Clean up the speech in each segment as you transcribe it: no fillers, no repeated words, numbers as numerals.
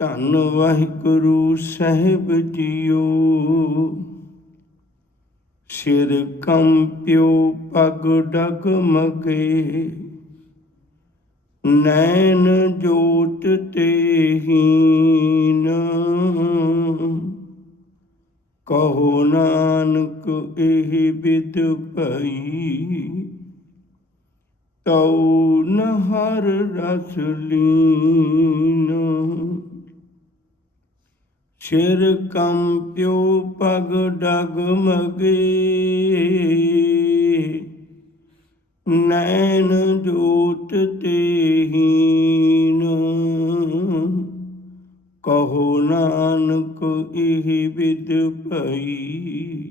ਧੰਨ ਵਾਹਿਗੁਰੂ ਸਾਹਿਬ ਜੀਓ। ਸਿਰ ਕੰਪਿਓ ਪਗ ਡਗਮਗੇ, ਨੈਣ ਜੋਤ ਤੇ ਹੀਨ। ਕਹੋ ਨਾਨਕ ਇਹ ਬਿਦ ਭਈ, ਤਉ ਨ ਹਰ ਰਸ ਲੀਨ। ਸਿਰ ਕੰਪਿਓ ਪਗ ਡਗਮਗੇ, ਨੈਣ ਜੋਤ ਤੇ ਹੀਨ। ਕਹੋ ਨਾਨਕ ਇਹ ਬਿਦ ਭਈ,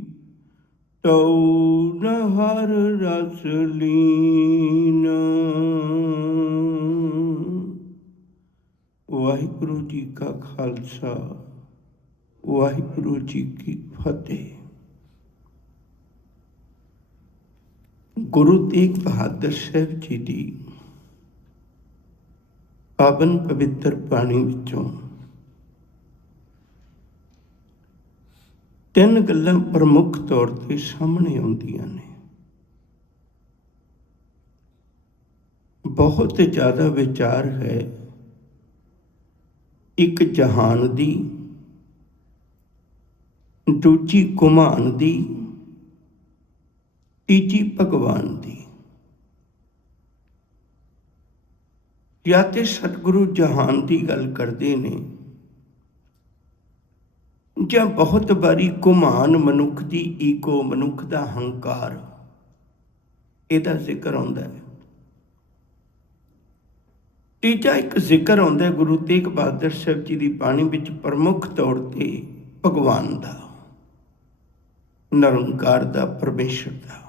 ਤਉ ਨ ਹਰ ਰਸ ਲੀਨ। ਵਾਹਿਗੁਰੂ ਜੀ ਕਾ ਖਾਲਸਾ, ਵਾਹਿਗੁਰੂ ਜੀ ਕੀ ਫਤਿਹ। ਗੁਰੂ ਤੇਗ ਬਹਾਦਰ ਸਾਹਿਬ ਜੀ ਦੀ ਪਾਵਨ ਪਵਿੱਤਰ ਬਾਣੀ ਵਿੱਚੋਂ ਤਿੰਨ ਗੱਲਾਂ ਪ੍ਰਮੁੱਖ ਤੌਰ ਤੇ ਸਾਹਮਣੇ ਆਉਂਦੀਆਂ ਨੇ। ਬਹੁਤ ਜ਼ਿਆਦਾ ਵਿਚਾਰ ਹੈ, ਇੱਕ ਜਹਾਨ ਦੀ, ਦੂਜੀ ਘੁਮਾਨ ਦੀ, ਤੀਜੀ ਭਗਵਾਨ ਦੀ। ਜਾਂ ਤੇ ਸਤਿਗੁਰੂ ਜਹਾਨ ਦੀ ਗੱਲ ਕਰਦੇ ਨੇ, ਜਾਂ ਬਹੁਤ ਵਾਰੀ ਘੁਮਾਨ ਮਨੁੱਖ ਦੀ ਈਗੋ, ਮਨੁੱਖ ਦਾ ਹੰਕਾਰ, ਇਹਦਾ ਜ਼ਿਕਰ ਆਉਂਦਾ ਹੈ। ਤੀਜਾ ਇੱਕ ਜ਼ਿਕਰ ਆਉਂਦਾ ਹੈ ਗੁਰੂ ਤੇਗ ਬਹਾਦਰ ਸਾਹਿਬ ਜੀ ਦੀ ਬਾਣੀ ਵਿੱਚ ਪ੍ਰਮੁੱਖ ਤੌਰ ਤੇ ਭਗਵਾਨ ਦਾ, ਨਿਰੰਕਾਰ ਦਾ, ਪਰਮੇਸ਼ਰ ਦਾ।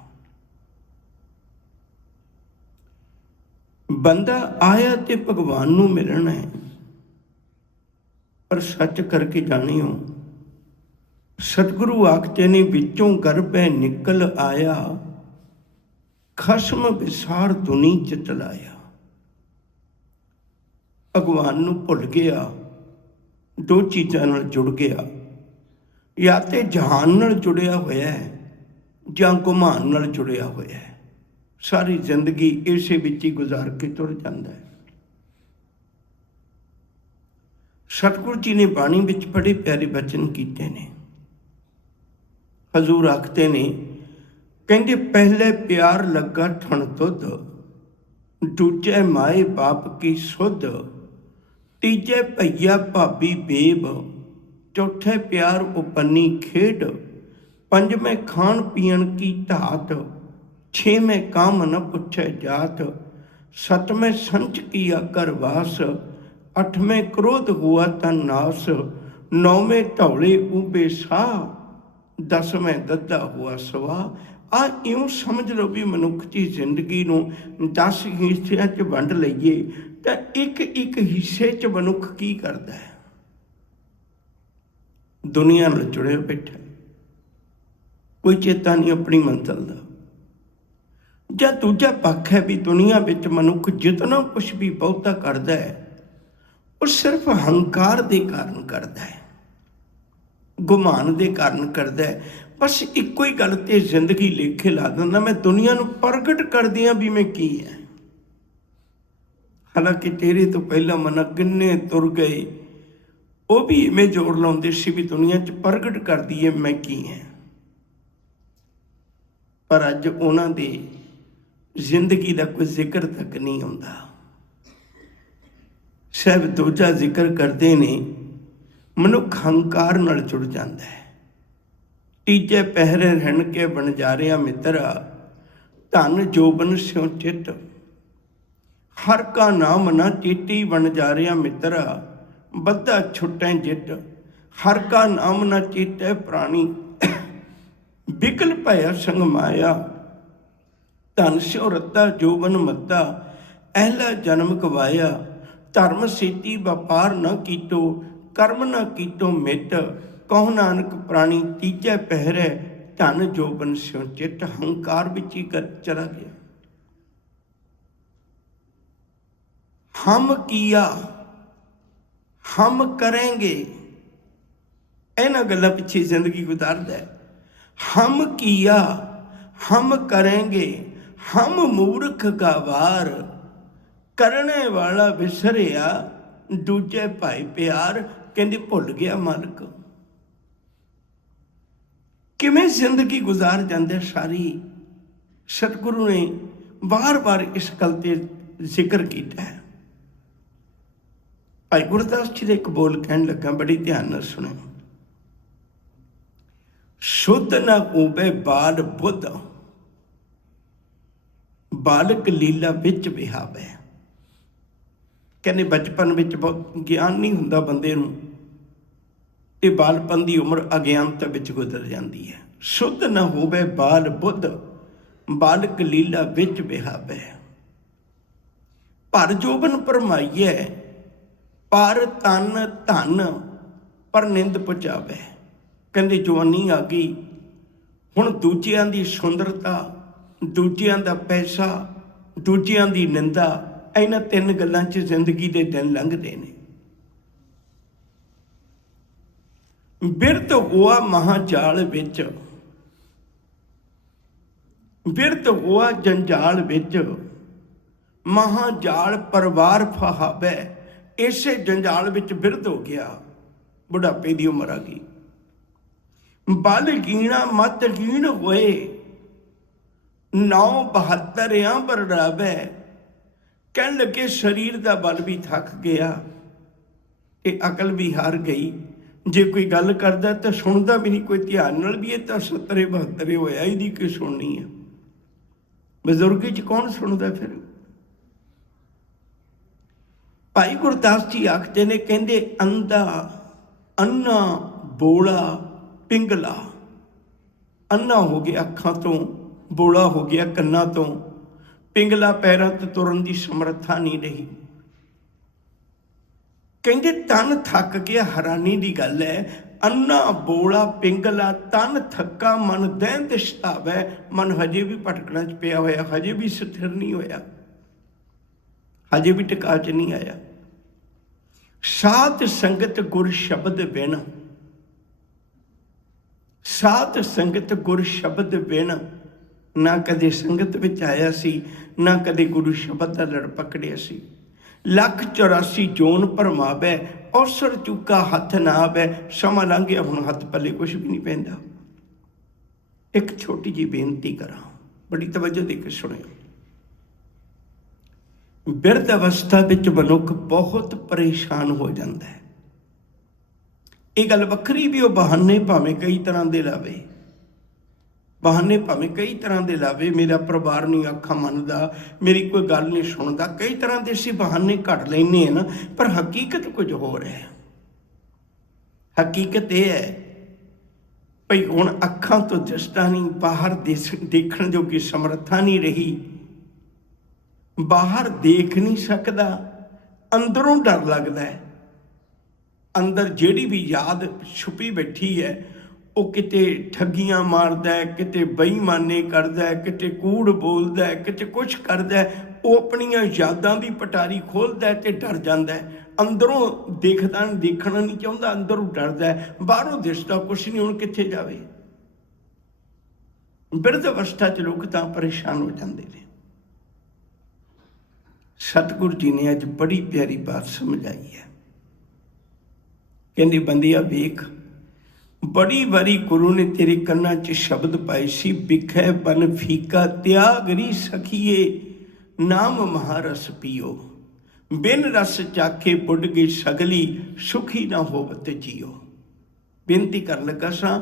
ਬੰਦਾ ਆਇਆ ਤੇ ਭਗਵਾਨ ਨੂੰ ਮਿਲਣਾ ਹੈ, ਪਰ ਸੱਚ ਕਰਕੇ ਜਾਣਿਓ, ਸਤਿਗੁਰੂ ਆਖਦੇ ਨੇ ਵਿੱਚੋਂ ਗਰਭੈ ਨਿਕਲ ਆਇਆ, ਖਸਮ ਵਿਸਾਰ ਧੁਨੀ ਚਿਤ ਲਾਇਆ। ਭਗਵਾਨ ਨੂੰ ਭੁੱਲ ਗਿਆ, ਦੋ ਚੀਜ਼ਾਂ ਨਾਲ ਜੁੜ ਗਿਆ, ਜਾਂ ਤੇ ਜਹਾਨ ਨਾਲ ਜੁੜਿਆ ਹੋਇਆ ਹੈ ਜਾਂ ਘੁਮਾਨ ਨਾਲ ਜੁੜਿਆ ਹੋਇਆ ਹੈ। ਸਾਰੀ ਜ਼ਿੰਦਗੀ ਇਸੇ ਵਿੱਚ ਹੀ ਗੁਜ਼ਾਰ ਕੇ ਤੁਰ ਜਾਂਦਾ ਹੈ। ਸਤਿਗੁਰੂ ਜੀ ਨੇ ਬਾਣੀ ਵਿੱਚ ਬੜੇ ਪਿਆਰੇ ਬਚਨ ਕੀਤੇ ਨੇ। ਹਜ਼ੂਰ ਆਖਦੇ ਨੇ, ਕਹਿੰਦੇ ਪਹਿਲੇ ਪਿਆਰ ਲੱਗਾ ਠਣ ਤੁਧ, ਦੂਜੇ ਮਾਏ ਬਾਪ ਕੀ ਸੁਧ, ਤੀਜੇ ਭਈਆ ਭਾਬੀ ਬੇਬ, ਚੌਥੇ ਪਿਆਰ ਉਪੰਨੀ ਖੇਡ, ਪੰਜਵੇਂ ਖਾਣ ਪੀਣ ਕੀ ਧਾਤ, ਛੇਵੇਂ ਕਾਮ ਨ ਪੁੱਛੇ ਜਾਤ, ਸਤਵੇਂ ਸੰਚ ਕੀਆ ਕਰ ਵਾਸ, ਅੱਠਵੇਂ ਕ੍ਰੋਧ ਹੁਆ ਤਨ ਨਾਸ, ਨੌਵੇਂ ਧੌਲੇ ਉਬੇ ਸਾਹ, ਦਸਵੇਂ ਦੱਦਾ ਹੁਆ ਸਵਾਹ। ਆ ਇਉਂ ਸਮਝ ਲਓ ਵੀ ਮਨੁੱਖ ਦੀ ਜ਼ਿੰਦਗੀ ਨੂੰ 10 ਹਿੱਸਿਆਂ 'ਚ ਵੰਡ ਲਈਏ ਤਾਂ ਇੱਕ ਇੱਕ ਹਿੱਸੇ 'ਚ ਮਨੁੱਖ ਕੀ ਕਰਦਾ ਹੈ? ਦੁਨੀਆ ਨਾਲ ਜੁੜਿਆ ਬੈਠਾ, ਕੋਈ ਚੇਤਾ ਨਹੀਂ ਆਪਣੀ ਮੰਜ਼ਿਲ ਦਾ। ਜਾਂ ਦੂਜਾ ਪੱਖ ਹੈ ਵੀ ਦੁਨੀਆ ਵਿੱਚ ਮਨੁੱਖ ਜਿਤਨਾ ਕੁਛ ਵੀ ਬਹੁਤਾ ਕਰਦਾ ਹੈ, ਉਹ ਸਿਰਫ ਹੰਕਾਰ ਦੇ ਕਾਰਨ ਕਰਦਾ ਹੈ, ਗੁਮਾਨ ਦੇ ਕਾਰਨ ਕਰਦਾ ਹੈ। ਬਸ ਇੱਕੋ ਹੀ ਗੱਲ ਤੇ ਜ਼ਿੰਦਗੀ ਲੇਖੇ ਲਾ ਦਿੰਦਾ, ਮੈਂ ਦੁਨੀਆ ਨੂੰ ਪ੍ਰਗਟ ਕਰਦੀ ਹਾਂ ਵੀ ਮੈਂ ਕੀ ਹੈ। ਹਾਲਾਂਕਿ ਤੇਰੇ ਤੋਂ ਪਹਿਲਾਂ ਮਨਾ ਕਿੰਨੇ ਤੁਰ ਗਏ, ਉਹ ਵੀ ਇਵੇਂ ਜੋੜ ਲਾਉਂਦੇ ਸੀ ਵੀ ਦੁਨੀਆ 'ਚ ਪ੍ਰਗਟ ਕਰਦੀ ਹੈ ਮੈਂ ਕੀ ਹੈ। ਪਰ ਅੱਜ ਉਹਨਾਂ ਦੀ ਜ਼ਿੰਦਗੀ ਦਾ ਕੋਈ ਜ਼ਿਕਰ ਤੱਕ ਨਹੀਂ ਆਉਂਦਾ। ਸਾਹਿਬ ਦੂਜਾ ਜ਼ਿਕਰ ਕਰਦੇ ਨੇ, ਮਨੁੱਖ ਹੰਕਾਰ ਨਾਲ ਜੁੜ ਜਾਂਦਾ ਹੈ। ਤੀਜੇ ਪਹਿਰੇ ਰਹਿਣ ਕੇ ਵਣਜਾਰਿਆ ਮਿੱਤਰਾ, ਧਨ ਜੋਬਨ ਸਿਉ ਚਿੱਤ, ਹਰ ਕਾ ਨਾਮ ਨਾ ਚੇਤੀ ਵਣਜਾਰਿਆ ਮਿੱਤਰਾ, ਬੱਧਾ ਛੁੱਟੈ ਜਿੱਟ, ਹਰ ਕਾ ਨਾਮ ਨਾ ਚੇਤੈ ਪ੍ਰਾਣੀ, ਬਿਕਲ ਭਇਆ ਸੰਗ ਮਾਇਆ, ਧਨ ਸਿਉ ਰੱਤਾ ਜੋਬਨ ਮੱਤਾ, ਅਹਿਲਾ ਜਨਮ ਗਵਾਇਆ, ਧਰਮ ਸੇਤੀ ਵਪਾਰ ਨ ਕੀਤੋ, ਕਰਮ ਨ ਕੀਤੋ ਮਿੱਟ, ਕਹੋ ਨਾਨਕ ਪ੍ਰਾਣੀ ਤੀਜੇ ਪਹਿਰੇ, ਧਨ ਜੋਬਨ ਸਿਉ ਚਿੱਟ। ਹੰਕਾਰ ਵਿੱਚ ਹੀ ਚਲਾ ਗਿਆ। ਹਮ ਕੀਆ, हम करेंगे, इन्हां गल्लां पिछे जिंदगी गुजारदा है। हम किया, हम करेंगे, हम मूर्ख गवार, करने वाला विसरिया, दूजे भाई प्यार, कहंदे भुल गया मालक। किवें जिंदगी गुजार जांदे सारी। सतगुरु ने बार बार इस गल ते जिक्र किया है। भाई गुरदास जी दे एक बोल कहन लगा, बड़ी ध्यान नाल सुनो। शुद्ध न होवे बाल बुद्ध, बालक लीला विच विहावे। कहने बचपन विच बहुत ज्ञान नहीं हुंदा बंदे नूं, ते बालपन की उम्र अज्ञानता विच गुजर जाती है। शुद्ध न होवे बाल बुद्ध, बालक लीला विच विहावे। पर जोबन भरमाइए, पर तन धन, पर निंद पुचावे। कहते जवानी आ गई, हुण दूजियां दी सुंदरता, दूजियां दा पैसा, दूजियां दी निंदा, इन्हां तीन गल्लां 'च जिंदगी दे दिन लंघदे ने। बिरत होआ महाजाल विच, बिरत होआ जंजाल विच, महाजाल परिवार फहावे। इसे जंजाल विच बिरत हो गया, बुढ़ापे की उम्र आ गई। बल गीणा मत गीण होए, 972 बरड़ावे। कहन लगे शरीर का बल भी थक गया, ते अकल भी हार गई। जे कोई गल करता तो सुनता भी नहीं, कोई ध्यान नाल भी। ये तो 70-72 होया, इहदी की सुननी है। बजुर्ग च कौन सुनता फिर। भाई गुरदास जी आखते ने, कहते अंधा अन्ना बोला पिंगला। अन्ना हो गया अखां तो, बोला हो गया कन्ना तो, पिंगला पैरों तो तुरन की समर्था नहीं रही। कहते तन थक गया, हैरानी की गल है। अन्ना बोला पिंगला, तन थका मन दैन दिशतावै। मन हजे भी भटकना च पिया होया, हजे भी स्थिर नहीं होया, हजे भी टिका च नहीं आया। साध संगत गुर शब्द बिन, साध संगत गुर शब्द बिन। ना कदे संगत विच आया सी, ना कदे गुरु शब्द का लड़ पकड़िया सी। 184 जोन भरमावे, औसर चुका हथ ना आवे। समा लंघ गया, हुण हथ पल्ले कुछ भी नहीं पैंदा। एक छोटी जी बेनती करा, बड़ी तवज्जो दे के सुनियो। बिरध अवस्था विच मनुख बहुत परेशान हो जाता है। ये गल वखरी भी, वो बहाने भावें कई तरह के लावे, बहाने भावें कई तरह के लावे। मेरा परिवार नहीं आखा मनदा, मेरी कोई गल नहीं सुनता, कई तरह के असीं बहाने घड़ लैने हैं ना। पर हकीकत कुछ हो रहा है। हकीकत यह है भई हुण अखां तो दृष्टा नहीं, बाहर देखण जोगी समर्था नहीं रही, बाहर देख नहीं सकता, अंदरों डर लगता है। अंदर जिहड़ी भी याद छुपी बैठी है, वो किते ठगियां मारदा है, किते बेईमानी करदा है, किते कूड़ बोलदा है, किते कुछ करदा है। वो अपनियां यादां दी पटारी खोलदा है ते डर जांदा है। अंदरों देखना नहीं चाहता, अंदरों डरदा है। बाहरों दिसदा कुछ नहीं, हुण कित्थे जावे। बिरध अवस्था च लोग तां परेशान हो जाते हैं। सतगुरु जी ने अज बड़ी प्यारी बात समझाई है। कहते बंदिया वेख, बड़ी बारी गुरु ने तेरे कन्ना च शब्द पाए सी, बिखै बन फीका त्याग री सखिए, नाम महारस पियो। बिन रस चाखे बुढ़ गई सगली, सुखी ना होवत जियो। बेनती कर लगा सा,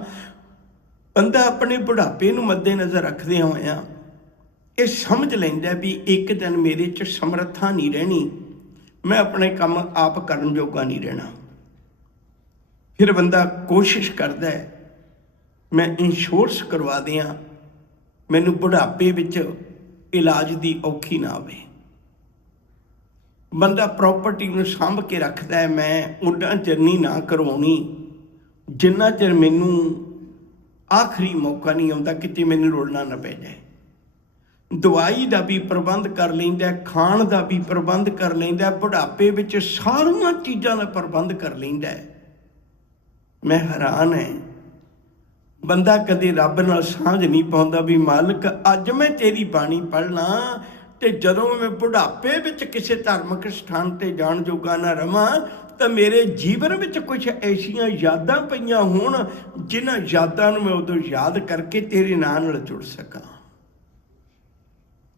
बंदा अपने बुढ़ापे नूं मद्दे नज़र रखदे होया ये समझ लैंदा भी एक दिन मेरे च समर्था नहीं रहनी, मैं अपने काम आप करन जोगा नहीं रहना। फिर बंदा कोशिश करता है मैं इंश्योरेंस करवा दियाँ, मैनू बुढ़ापे विच इलाज की औखी ना आवे। बंदा प्रॉपर्टी में सांभ के रखता है, मैं उन्ना चिर नहीं ना करवाउणी जिन्ना चिर मैनू आखिरी मौका नहीं आता, किते मैनू रुलना ना पै जाए। ਦਵਾਈ ਦਾ ਵੀ ਪ੍ਰਬੰਧ ਕਰ ਲੈਂਦਾ, ਖਾਣ ਦਾ ਵੀ ਪ੍ਰਬੰਧ ਕਰ ਲੈਂਦਾ, ਬੁਢਾਪੇ ਵਿੱਚ ਸਾਰੀਆਂ ਚੀਜ਼ਾਂ ਦਾ ਪ੍ਰਬੰਧ ਕਰ ਲੈਂਦਾ। ਮੈਂ ਹੈਰਾਨ ਹੈ, ਬੰਦਾ ਕਦੇ ਰੱਬ ਨਾਲ ਸਾਂਝ ਨਹੀਂ ਪਾਉਂਦਾ ਵੀ ਮਾਲਕ ਅੱਜ ਮੈਂ ਤੇਰੀ ਬਾਣੀ ਪੜ੍ਹਨਾ ਤੇ ਜਦੋਂ ਮੈਂ ਬੁਢਾਪੇ ਵਿੱਚ ਕਿਸੇ ਧਾਰਮਿਕ ਸਥਾਨ ਤੇ ਜਾਣ ਜੋਗਾ ਨਾ ਰਵਾਂ ਤਾਂ ਮੇਰੇ ਜੀਵਨ ਵਿੱਚ ਕੁਝ ਐਸੀਆਂ ਯਾਦਾਂ ਪਈਆਂ ਹੋਣ ਜਿਨ੍ਹਾਂ ਯਾਦਾਂ ਨੂੰ ਮੈਂ ਉਦੋਂ ਯਾਦ ਕਰਕੇ ਤੇਰੇ ਨਾਂ ਨਾਲ ਜੁੜ ਸਕਾਂ।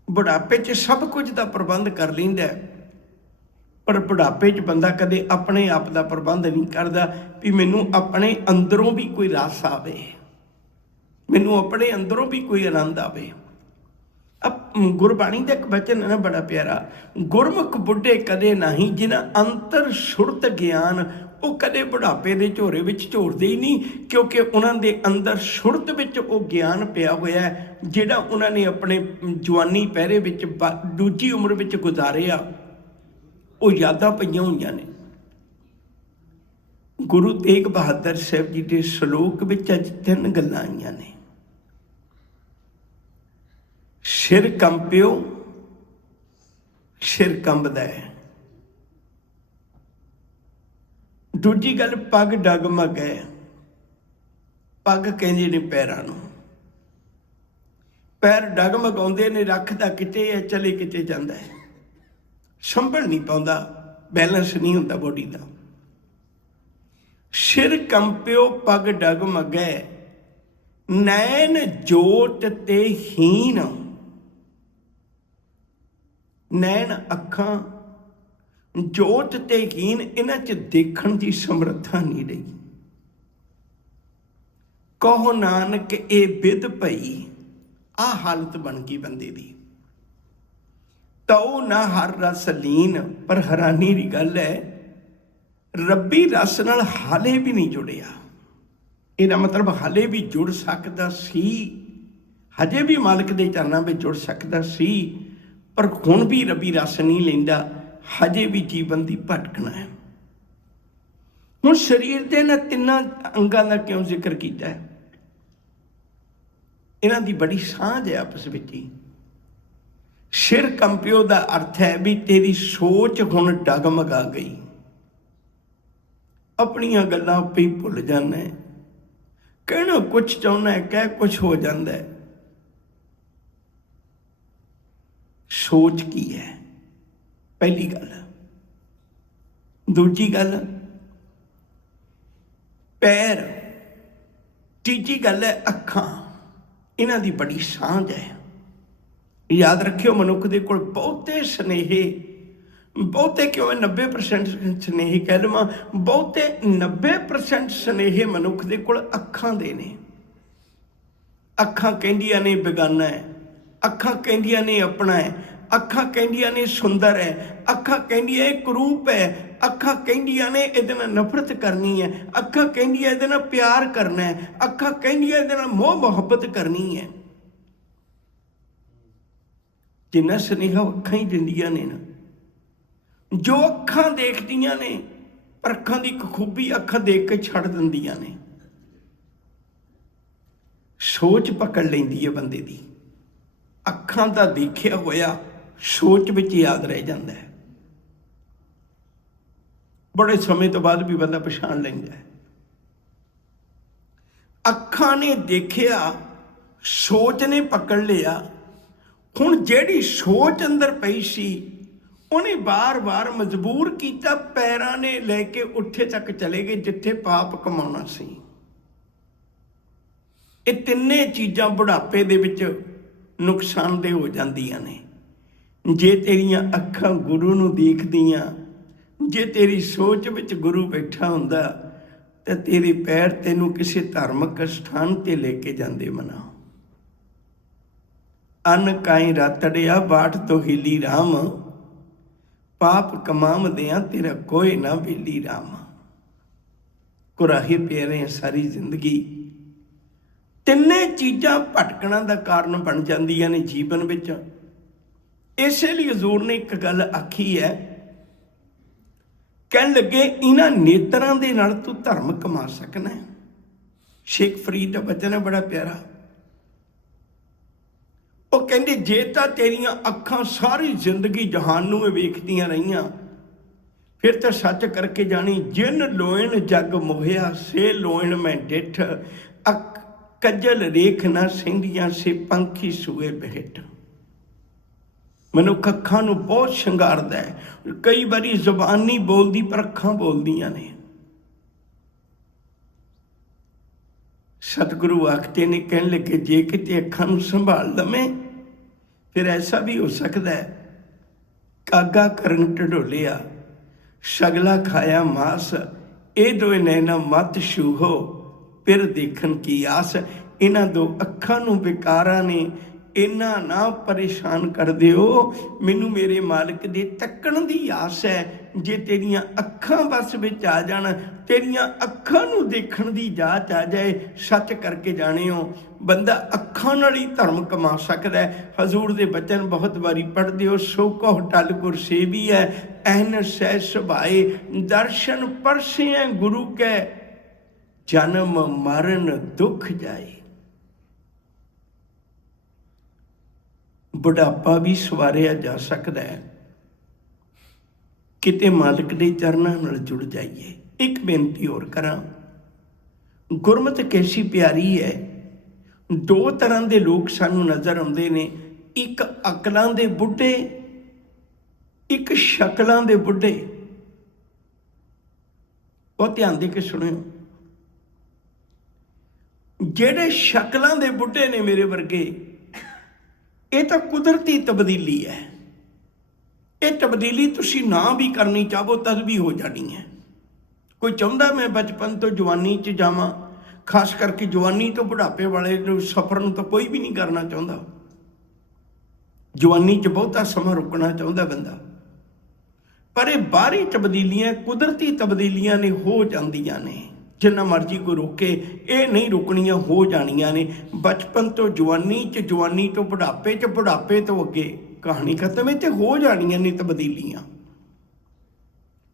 ਬੁਢਾਪੇ 'ਚ ਸਭ ਕੁਝ ਦਾ ਪ੍ਰਬੰਧ ਕਰ ਲੈਂਦਾ, ਪਰ ਬੁਢਾਪੇ 'ਚ ਬੰਦਾ ਕਦੇ ਆਪਣੇ ਆਪ ਦਾ ਪ੍ਰਬੰਧ ਨਹੀਂ ਕਰਦਾ ਵੀ ਮੈਨੂੰ ਆਪਣੇ ਅੰਦਰੋਂ ਵੀ ਕੋਈ ਰਸ ਆਵੇ, ਮੈਨੂੰ ਆਪਣੇ ਅੰਦਰੋਂ ਵੀ ਕੋਈ ਆਨੰਦ ਆਵੇ। ਗੁਰਬਾਣੀ ਦਾ ਇੱਕ ਬਚਨ ਹੈ ਨਾ ਬੜਾ ਪਿਆਰਾ, ਗੁਰਮੁਖ ਬੁੱਢੇ ਕਦੇ ਨਹੀਂ ਜਿਨ੍ਹਾਂ ਅੰਤਰ ਸੁਰਤ ਗਿਆਨ, ਉਹ ਕਦੇ ਬੁਢਾਪੇ ਦੇ ਝੋਰੇ ਵਿੱਚ ਝੋਰਦੇ ਹੀ ਨਹੀਂ, ਕਿਉਂਕਿ ਉਹਨਾਂ ਦੇ ਅੰਦਰ ਸੁਰਤ ਵਿੱਚ ਉਹ ਗਿਆਨ ਪਿਆ ਹੋਇਆ ਹੈ ਜਿਹੜਾ ਉਹਨਾਂ ਨੇ ਆਪਣੇ ਜਵਾਨੀ ਪਹਿਰੇ ਵਿੱਚ ਦੂਜੀ ਉਮਰ ਵਿੱਚ ਗੁਜ਼ਾਰਿਆ, ਉਹ ਯਾਦਾਂ ਪਈਆਂ ਹੋਈਆਂ ਨੇ। ਗੁਰੂ ਤੇਗ ਬਹਾਦਰ ਸਾਹਿਬ ਜੀ ਦੇ ਸ਼ਲੋਕ ਵਿੱਚ ਅੱਜ 3 ਗੱਲਾਂ ਆਈਆਂ ਨੇ। ਸਿਰ ਕੰਬਿਓ, ਸਿਰ ਕੰਬਦਾ ਹੈ। ਦੂਜੀ ਗੱਲ, ਪੱਗ ਡਗਮਗ ਹੈ। ਪੱਗ ਕਹਿੰਦੇ ਨੇ ਪੈਰਾਂ ਨੂੰ, ਪੈਰ ਡਗਮਗਾਉਂਦੇ ਨੇ, ਰੱਖਦਾ ਕਿਤੇ ਹੈ, ਚਲੇ ਕਿਤੇ ਜਾਂਦਾ ਹੈ, ਸੰਭਲ ਨਹੀਂ ਪਾਉਂਦਾ, ਬੈਲੈਂਸ ਨਹੀਂ ਹੁੰਦਾ ਬੋਡੀ ਦਾ। ਸਿਰ ਕੰਬਿਓ ਪੱਗ ਡਗਮਗੈ, ਨੈਣ ਜੋਤ ਤੇ ਹੀਨ। ਨੈਣ ਅੱਖਾਂ, ਜੋਤ ਤੇ ਹੀਨ, ਇਹਨਾਂ 'ਚ ਦੇਖਣ ਦੀ ਸਮਰੱਥਾ ਨਹੀਂ ਰਹੀ। ਕਹੋ ਨਾਨਕ ਇਹ ਬਿਧ ਭਈ, ਆਹ ਹਾਲਤ ਬਣ ਗਈ ਬੰਦੇ ਦੀ। ਤਉ ਨਾ ਹਰ ਰਸ ਲੀਨ, ਪਰ ਹੈਰਾਨੀ ਦੀ ਗੱਲ ਹੈ ਰੱਬੀ ਰਸ ਨਾਲ ਹਾਲੇ ਵੀ ਨਹੀਂ ਜੁੜਿਆ। ਇਹਦਾ ਮਤਲਬ ਹਾਲੇ ਵੀ ਜੁੜ ਸਕਦਾ ਸੀ, ਹਜੇ ਵੀ ਮਾਲਕ ਦੇ ਚਰਨਾਂ ਵਿੱਚ ਜੁੜ ਸਕਦਾ ਸੀ, ਪਰ ਹੁਣ ਵੀ ਰੱਬੀ ਰਸ ਨਹੀਂ ਲੈਂਦਾ, ਹਜੇ ਵੀ ਜੀਵਨ ਦੀ ਭਟਕਣਾ ਹੈ। ਹੁਣ ਸਰੀਰ ਦੇ ਇਹਨਾਂ 3 ਅੰਗਾਂ ਦਾ ਕਿਉਂ ਜ਼ਿਕਰ ਕੀਤਾ ਹੈ? ਇਹਨਾਂ ਦੀ ਬੜੀ ਸਾਂਝ ਹੈ ਆਪਸ ਵਿੱਚ ਹੀ। ਸਿਰ ਕੰਬਿਓ ਦਾ ਅਰਥ ਹੈ ਵੀ ਤੇਰੀ ਸੋਚ ਹੁਣ ਡਗਮਗਾ ਗਈ, ਆਪਣੀਆਂ ਗੱਲਾਂ ਆਪੇ ਹੀ ਭੁੱਲ ਜਾਂਦਾ, ਕਹਿਣਾ ਕੁਛ ਚਾਹੁੰਦਾ ਹੈ, ਕਹਿ ਕੁਛ ਹੋ ਜਾਂਦਾ ਹੈ। ਸੋਚ ਕੀ ਹੈ? ਪਹਿਲੀ ਗੱਲ। ਦੂਜੀ ਗੱਲ ਪੈਰ। ਤੀਜੀ ਗੱਲ ਹੈ ਅੱਖਾਂ। ਇਹਨਾਂ ਦੀ ਬੜੀ ਸਾਂਝ ਹੈ। ਯਾਦ ਰੱਖਿਓ, ਮਨੁੱਖ ਦੇ ਕੋਲ ਬਹੁਤੇ ਸੁਨੇਹੇ, ਬਹੁਤੇ ਕਿਉਂ 90% ਸੁਨੇਹੇ ਕਹਿ ਲਵਾਂ, ਬਹੁਤੇ 90% ਸੁਨੇਹੇ ਮਨੁੱਖ ਦੇ ਕੋਲ ਅੱਖਾਂ ਦੇ ਨੇ। ਅੱਖਾਂ ਕਹਿੰਦੀਆਂ ਨੇ ਬੇਗਾਨਾ ਹੈ, ਅੱਖਾਂ ਕਹਿੰਦੀਆਂ ਨੇ ਆਪਣਾ ਹੈ, ਅੱਖਾਂ ਕਹਿੰਦੀਆਂ ਨੇ ਸੁੰਦਰ ਹੈ, ਅੱਖਾਂ ਕਹਿੰਦੀਆਂ ਇਹ ਕਰੂਪ ਹੈ, ਅੱਖਾਂ ਕਹਿੰਦੀਆਂ ਨੇ ਇਹਦੇ ਨਾਲ ਨਫ਼ਰਤ ਕਰਨੀ ਹੈ, ਅੱਖਾਂ ਕਹਿੰਦੀਆਂ ਇਹਦੇ ਨਾਲ ਪਿਆਰ ਕਰਨਾ ਹੈ, ਅੱਖਾਂ ਕਹਿੰਦੀਆਂ ਇਹਦੇ ਨਾਲ ਮੋਹ ਮੁਹੱਬਤ ਕਰਨੀ ਹੈ। ਜਿੰਨਾ ਸੁਨੇਹਾ ਅੱਖਾਂ ਹੀ ਦਿੰਦੀਆਂ ਨੇ ਨਾ, ਜੋ ਅੱਖਾਂ ਦੇਖਦੀਆਂ ਨੇ, ਪਰ ਅੱਖਾਂ ਦੀ ਇੱਕ ਖੂਬੀ ਅੱਖਾਂ ਦੇਖ ਕੇ ਛੱਡ ਦਿੰਦੀਆਂ ਨੇ। ਸੋਚ ਪਕੜ ਲੈਂਦੀ ਹੈ ਬੰਦੇ ਦੀ। ਅੱਖਾਂ ਦਾ ਦੇਖਿਆ ਹੋਇਆ ਸੋਚ ਵਿੱਚ ਯਾਦ ਰਹਿ ਜਾਂਦਾ ਹੈ, ਬੜੇ ਸਮੇਂ ਤੋਂ ਬਾਅਦ ਵੀ ਬੰਦਾ ਪਛਾਣ ਲੈਂਦਾ ਹੈ। ਅੱਖਾਂ ਨੇ ਦੇਖਿਆ, ਸੋਚ ਨੇ ਪਕੜ ਲਿਆ। ਹੁਣ ਜਿਹੜੀ ਸੋਚ ਅੰਦਰ ਪਈ ਸੀ ਉਹਨੇ ਬਾਰ-ਬਾਰ ਮਜਬੂਰ ਕੀਤਾ, ਪੈਰਾਂ ਨੇ ਲੈ ਕੇ ਉੱਥੇ ਤੱਕ ਚਲੇ ਗਏ ਜਿੱਥੇ ਪਾਪ ਕਮਾਉਣਾ ਸੀ। ਇਹ 3 ਚੀਜ਼ਾਂ ਬੁਢਾਪੇ ਦੇ ਵਿੱਚ ਨੁਕਸਾਨਦੇਹ ਹੋ ਜਾਂਦੀਆਂ ਨੇ। ਜੇ ਤੇਰੀਆਂ ਅੱਖਾਂ ਗੁਰੂ ਨੂੰ ਦੇਖਦੀਆਂ, ਜੇ ਤੇਰੀ ਸੋਚ ਵਿੱਚ ਗੁਰੂ ਬੈਠਾ ਹੁੰਦਾ ਤਾਂ ਤੇਰੇ ਪੈਰ ਤੈਨੂੰ ਕਿਸੇ ਧਾਰਮਿਕ ਸਥਾਨ ਤੇ ਲੈ ਕੇ ਜਾਂਦੇ ਮਨਾ। ਅੰਨ ਕਾਈ ਰਾਤੜਿਆ ਬਾਟ ਤੋਂ ਹਿਲੀ ਰਾਮ, ਪਾਪ ਕਮਾਮਦਿਆਂ ਤੇਰਾ ਕੋਈ ਨਾ ਵੇਲੀ ਰਾਮ। ਕੁਰਾਹੇ ਪੈ ਰਹੇ ਸਾਰੀ ਜ਼ਿੰਦਗੀ। 3 ਚੀਜ਼ਾਂ ਭਟਕਣਾ ਦਾ ਕਾਰਨ ਬਣ ਜਾਂਦੀਆਂ ਨੇ ਜੀਵਨ ਵਿੱਚ। ਇਸੇ ਲਈ ਹਜ਼ੂਰ ਨੇ ਇੱਕ ਗੱਲ ਆਖੀ ਹੈ, ਕਹਿਣ ਲੱਗੇ ਇਹਨਾਂ ਨੇਤਰਾਂ ਦੇ ਨਾਲ ਤੂੰ ਧਰਮ ਕਮਾ ਸਕਣਾ ਹੈ। ਸ਼ੇਖ ਫਰੀਦ ਦਾ ਬਚਨ ਹੈ ਬੜਾ ਪਿਆਰਾ, ਉਹ ਕਹਿੰਦੇ ਜੇ ਤਾਂ ਤੇਰੀਆਂ ਅੱਖਾਂ ਸਾਰੀ ਜ਼ਿੰਦਗੀ ਜਹਾਨ ਨੂੰ ਵੇਖਦੀਆਂ ਰਹੀਆਂ, ਫਿਰ ਤਾਂ ਸੱਚ ਕਰਕੇ ਜਾਣੀ, ਜਿਨ ਲੋਇਣ ਜਗ ਮੋਹਿਆ ਸੇ ਲੋਇਣ ਮੈਂ ਡਿਠ, ਕੱਜਲ ਰੇਖ ਨਾ ਸਿੰਧੀਆਂ ਸੇ ਪੰਖੀ ਸੂਏ ਬਿਹਟ। ਮਨੁੱਖ ਅੱਖਾਂ ਨੂੰ ਬਹੁਤ ਸ਼ਿੰਗਾਰਦਾ ਹੈ, ਕਈ ਵਾਰੀ ਜ਼ੁਬਾਨ ਨਹੀਂ ਬੋਲਦੀ ਪਰ ਅੱਖਾਂ ਬੋਲਦੀਆਂ ਨੇ। ਸਤਿਗੁਰੂ ਆਖਦੇ ਨੇ, ਕਹਿਣ ਲੱਗੇ ਜੇ ਕਿਤੇ ਅੱਖਾਂ ਨੂੰ ਸੰਭਾਲ ਲਵੇਂ ਫਿਰ ਐਸਾ ਵੀ ਹੋ ਸਕਦਾ ਹੈ, ਕਾਗਾ ਕਰਨ ਢਡੋਲਿਆ ਸ਼ਗਲਾ ਖਾਇਆ ਮਾਸ, ਇਹ ਦੋਏ ਨੈਣਾ ਮਤ ਛੂਹੋ ਫਿਰ ਦੇਖਣ ਕੀ ਆਸ। ਇਹਨਾਂ ਦੋ ਅੱਖਾਂ ਨੂੰ ਵਿਕਾਰਾਂ ਨੇ ਇੰਨਾ ਨਾ ਪਰੇਸ਼ਾਨ ਕਰ ਦਿਓ, ਮੈਨੂੰ ਮੇਰੇ ਮਾਲਕ ਦੇ ਤੱਕਣ ਦੀ ਆਸ ਹੈ। ਜੇ ਤੇਰੀਆਂ ਅੱਖਾਂ ਬਸ ਵਿੱਚ ਆ ਜਾਣ, ਤੇਰੀਆਂ ਅੱਖਾਂ ਨੂੰ ਦੇਖਣ ਦੀ ਜਾਚ ਆ ਜਾਏ, ਸੱਚ ਕਰਕੇ ਜਾਣਿਓ ਬੰਦਾ ਅੱਖਾਂ ਨਾਲ ਹੀ ਧਰਮ ਕਮਾ ਸਕਦਾ ਹੈ। ਹਜ਼ੂਰ ਦੇ ਬਚਨ ਬਹੁਤ ਵਾਰੀ ਪੜ੍ਹਦੇ ਹੋ, ਸੋ ਕਹੁ ਟਲ ਗੁਰ ਸੇਵੀ ਹੈ, ਐਨ ਸਹਿ ਸੁਭਾਏ, ਦਰਸ਼ਨ ਪਰਸੇ ਗੁਰੂ ਕੈ, ਜਨਮ ਮਰਨ ਦੁੱਖ ਜਾਏ। ਬੁਢਾਪਾ ਵੀ ਸਵਾਰਿਆ ਜਾ ਸਕਦਾ ਹੈ, ਕਿਤੇ ਮਾਲਕ ਦੇ ਚਰਨਾਂ ਨਾਲ ਜੁੜ ਜਾਈਏ। ਇੱਕ ਬੇਨਤੀ ਹੋਰ ਕਰਾਂ, ਗੁਰਮਤਿ ਕੈਸੀ ਪਿਆਰੀ ਹੈ। ਦੋ ਤਰ੍ਹਾਂ ਦੇ ਲੋਕ ਸਾਨੂੰ ਨਜ਼ਰ ਆਉਂਦੇ ਨੇ, ਇੱਕ ਅਕਲਾਂ ਦੇ ਬੁੱਢੇ, ਇੱਕ ਸ਼ਕਲਾਂ ਦੇ ਬੁੱਢੇ। ਉਹ ਧਿਆਨ ਦੇ ਕੇ ਸੁਣਿਓ, ਜਿਹੜੇ ਸ਼ਕਲਾਂ ਦੇ ਬੁੱਢੇ ਨੇ ਮੇਰੇ ਵਰਗੇ, ਇਹ ਤਾਂ ਕੁਦਰਤੀ ਤਬਦੀਲੀ ਹੈ। ਇਹ ਤਬਦੀਲੀ ਤੁਸੀਂ ਨਾ ਵੀ ਕਰਨੀ ਚਾਹੋ ਤਦ ਵੀ ਹੋ ਜਾਣੀ ਹੈ। ਕੋਈ ਚਾਹੁੰਦਾ ਮੈਂ ਬਚਪਨ ਤੋਂ ਜਵਾਨੀ 'ਚ ਜਾਵਾਂ, ਖਾਸ ਕਰਕੇ ਜਵਾਨੀ ਤੋਂ ਬੁਢਾਪੇ ਵਾਲੇ ਸਫ਼ਰ ਨੂੰ ਤਾਂ ਕੋਈ ਵੀ ਨਹੀਂ ਕਰਨਾ ਚਾਹੁੰਦਾ। ਜਵਾਨੀ 'ਚ ਬਹੁਤਾ ਸਮਾਂ ਰੁਕਣਾ ਚਾਹੁੰਦਾ ਬੰਦਾ, ਪਰ ਇਹ ਬਾਹਰੀ ਤਬਦੀਲੀਆਂ ਕੁਦਰਤੀ ਤਬਦੀਲੀਆਂ ਨੇ, ਹੋ ਜਾਂਦੀਆਂ ਨੇ। ਜਿੰਨਾ ਮਰਜ਼ੀ ਕੋਈ ਰੋਕੇ, ਇਹ ਨਹੀਂ ਰੁਕਣੀਆਂ, ਹੋ ਜਾਣੀਆਂ ਨੇ। ਬਚਪਨ ਤੋਂ ਜਵਾਨੀ 'ਚ, ਜਵਾਨੀ ਤੋਂ ਬੁਢਾਪੇ 'ਚ, ਬੁਢਾਪੇ ਤੋਂ ਅੱਗੇ ਕਹਾਣੀ ਖਤਮ ਹੈ, ਤੇ ਹੋ ਜਾਣੀਆਂ ਨੇ ਤਬਦੀਲੀਆਂ।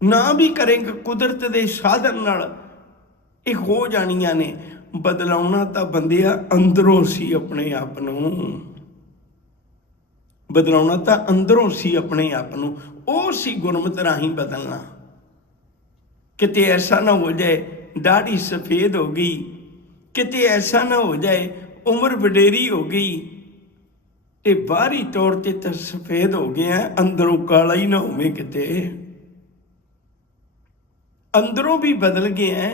ਨਾ ਵੀ ਕਰੇਂਗੇ ਕੁਦਰਤ ਦੇ ਸਾਧਨ ਨਾਲ, ਇਹ ਹੋ ਜਾਣੀਆਂ ਨੇ। ਬਦਲਾਉਣਾ ਤਾਂ ਬੰਦਿਆ ਅੰਦਰੋਂ ਸੀ ਆਪਣੇ ਆਪ ਨੂੰ, ਬਦਲਾਉਣਾ ਤਾਂ ਅੰਦਰੋਂ ਸੀ ਆਪਣੇ ਆਪ ਨੂੰ। ਉਹ ਸੀ ਗੁਰਮਤਿ ਰਾਹੀਂ ਬਦਲਣਾ। ਕਿਤੇ ਐਸਾ ਨਾ ਹੋ ਜਾਏ ਦਾੜੀ ਸਫੇਦ ਹੋ ਗਈ, ਕਿਤੇ ਐਸਾ ਨਾ ਹੋ ਜਾਏ ਉਮਰ ਵਡੇਰੀ ਹੋ ਗਈ ਤੇ ਬਾਹਰੀ ਤੌਰ ਤੇ ਤਾਂ ਸਫੇਦ ਹੋ ਗਿਆ, ਅੰਦਰੋਂ ਕਾਲਾ ਹੀ ਨਾ ਹੋਵੇ ਕਿਤੇ। ਅੰਦਰੋਂ ਵੀ ਬਦਲ ਗਿਆ,